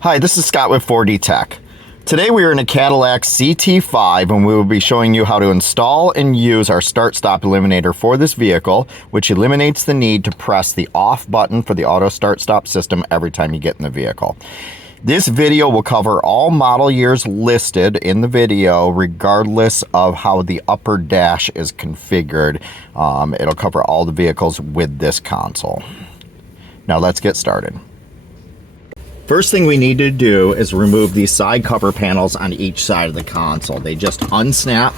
Hi, this is Scott with 4D Tech. Today we are in a Cadillac CT5 and we will be showing you how to install and use our start-stop eliminator for this vehicle, which eliminates the need to press the off button for the auto start-stop system every time you get in the vehicle. This video will cover all model years listed in the video regardless of how the upper dash is configured. It'll cover all the vehicles with this console. Now let's get started. First thing we need to do is remove these side cover panels on each side of the console. They just unsnap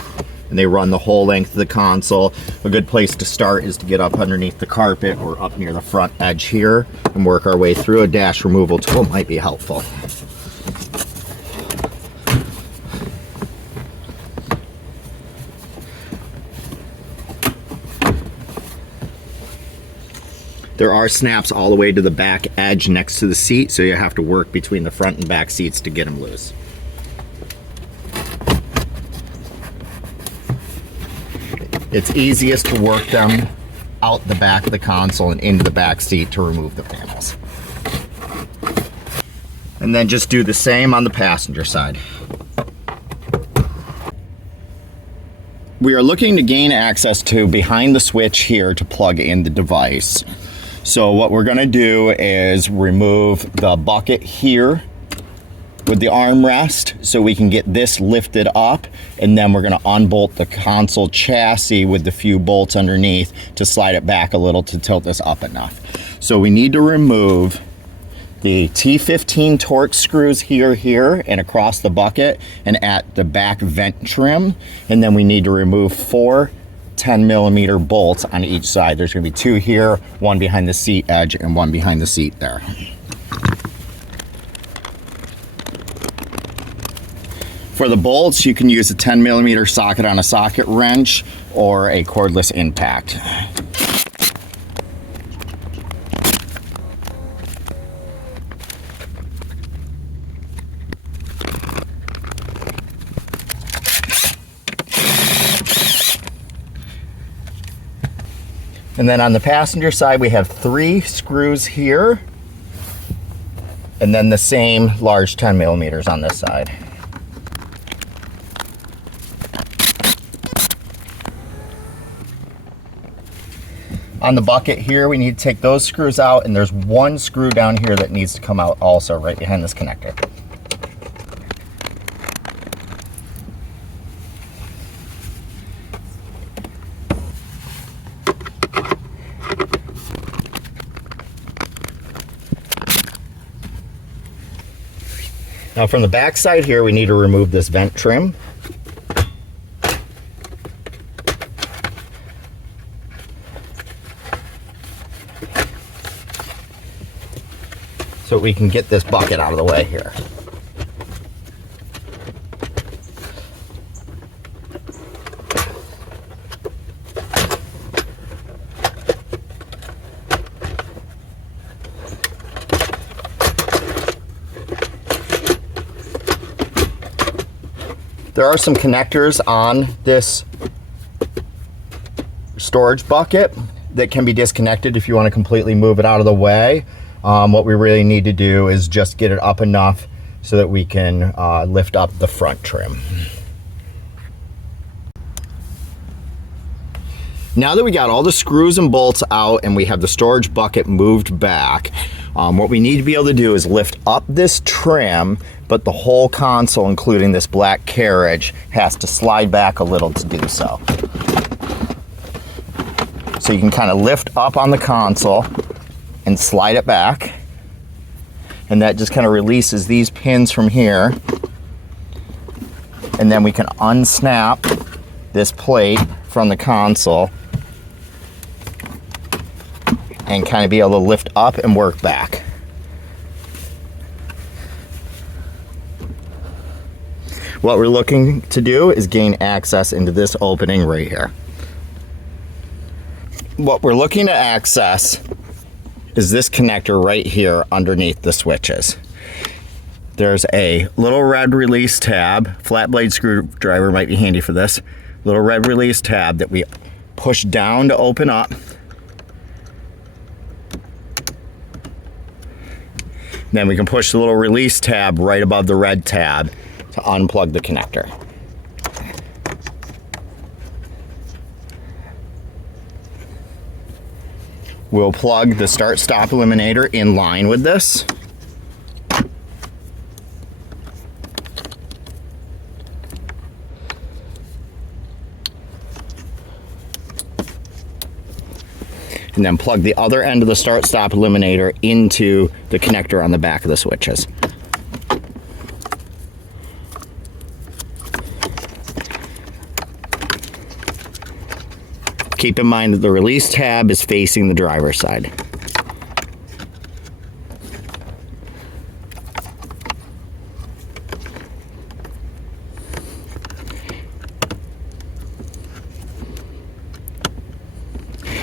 and they run the whole length of the console. A good place to start is to get up underneath the carpet or up near the front edge here and work our way through. A dash removal tool might be helpful. There are snaps all the way to the back edge next to the seat, so you have to work between the front and back seats to get them loose. It's easiest to work them out the back of the console and into the back seat to remove the panels. And then just do the same on the passenger side. We are looking to gain access to behind the switch here to plug in the device. So what we're going to do is remove the bucket here with the armrest so we can get this lifted up, and then we're going to unbolt the console chassis with the few bolts underneath to slide it back a little to tilt this up enough. So we need to remove the T15 Torx screws here, and across the bucket and at the back vent trim, and then we need to remove 4 10mm bolts on each side. There's going to be 2 here, 1 behind the seat edge and 1 behind the seat there. For the bolts, you can use a 10mm socket on a socket wrench or a cordless impact. And then on the passenger side, we have 3 screws here, and then the same large 10mm on this side. On the bucket here, we need to take those screws out, and there's 1 screw down here that needs to come out also, right behind this connector. Now from the back side here, we need to remove this vent trim. So we can get this bucket out of the way here. There are some connectors on this storage bucket that can be disconnected if you want to completely move it out of the way. What we really need to do is just get it up enough so that we can lift up the front trim. Now that we got all the screws and bolts out and we have the storage bucket moved back, what we need to be able to do is lift up this trim, but the whole console, including this black carriage, has to slide back a little to do so. So you can kind of lift up on the console and slide it back, and that just kind of releases these pins from here, and then we can unsnap this plate from the console and kind of be able to lift up and work back. What we're looking to do is gain access into this opening right here. What we're looking to access is this connector right here underneath the switches. There's a little red release tab. Flat blade screwdriver might be handy for this. Little red release tab that we push down to open up. Then we can push the little release tab right above the red tab to unplug the connector. We'll plug the start-stop eliminator in line with this. And then plug the other end of the start-stop eliminator into the connector on the back of the switches. Keep in mind that the release tab is facing the driver's side.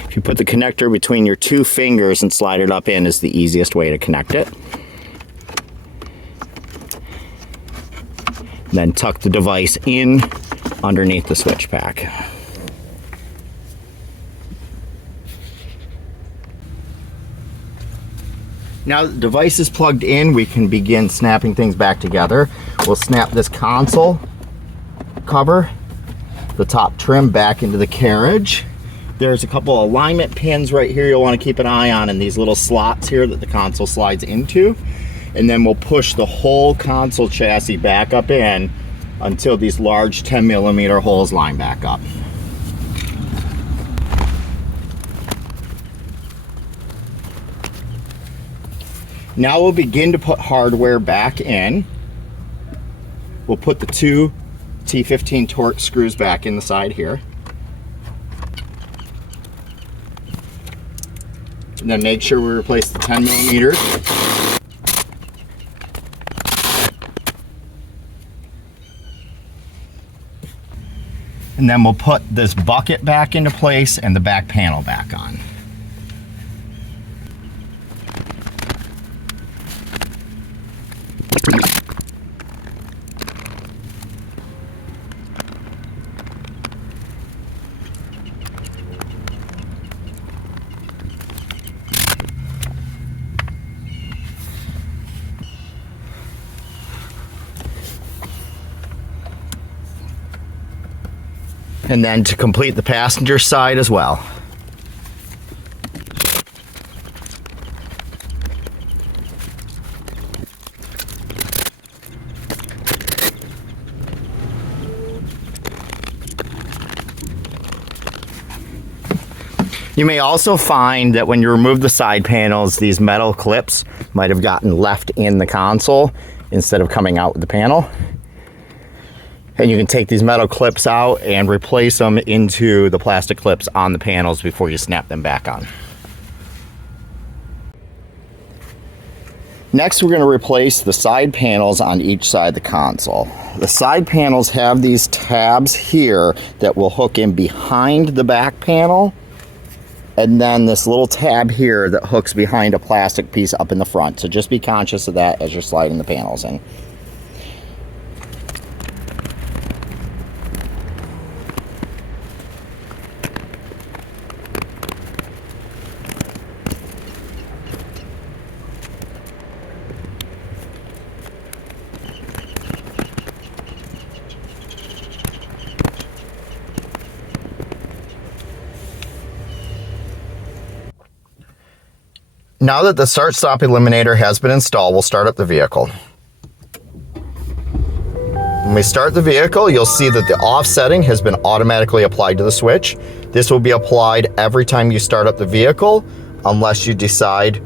If you put the connector between your two fingers and slide it up in is the easiest way to connect it. Then tuck the device in underneath the switch pack. Now that the device is plugged in, we can begin snapping things back together. We'll snap this console cover, the top trim, back into the carriage. There's a couple alignment pins right here you'll want to keep an eye on in these little slots here that the console slides into. And then we'll push the whole console chassis back up in until these large 10mm holes line back up. Now we'll begin to put hardware back in. We'll put the two T15 Torx screws back in the side here. And then make sure we replace the 10mm. And then we'll put this bucket back into place and the back panel back on. And then to complete the passenger side as well. You may also find that when you remove the side panels, these metal clips might have gotten left in the console instead of coming out with the panel. And you can take these metal clips out and replace them into the plastic clips on the panels before you snap them back on. Next, we're going to replace the side panels on each side of the console. The side panels have these tabs here that will hook in behind the back panel, and then this little tab here that hooks behind a plastic piece up in the front. So just be conscious of that as you're sliding the panels in. Now that the start-stop eliminator has been installed, we'll start up the vehicle. When we start the vehicle, you'll see that the off setting has been automatically applied to the switch. This will be applied every time you start up the vehicle, unless you decide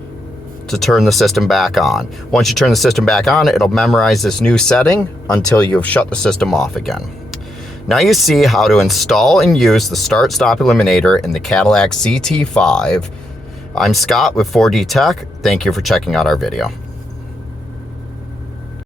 to turn the system back on. Once you turn the system back on, it'll memorize this new setting until you've shut the system off again. Now you see how to install and use the start-stop eliminator in the Cadillac CT5. I'm Scott with 4D Tech. Thank you for checking out our video.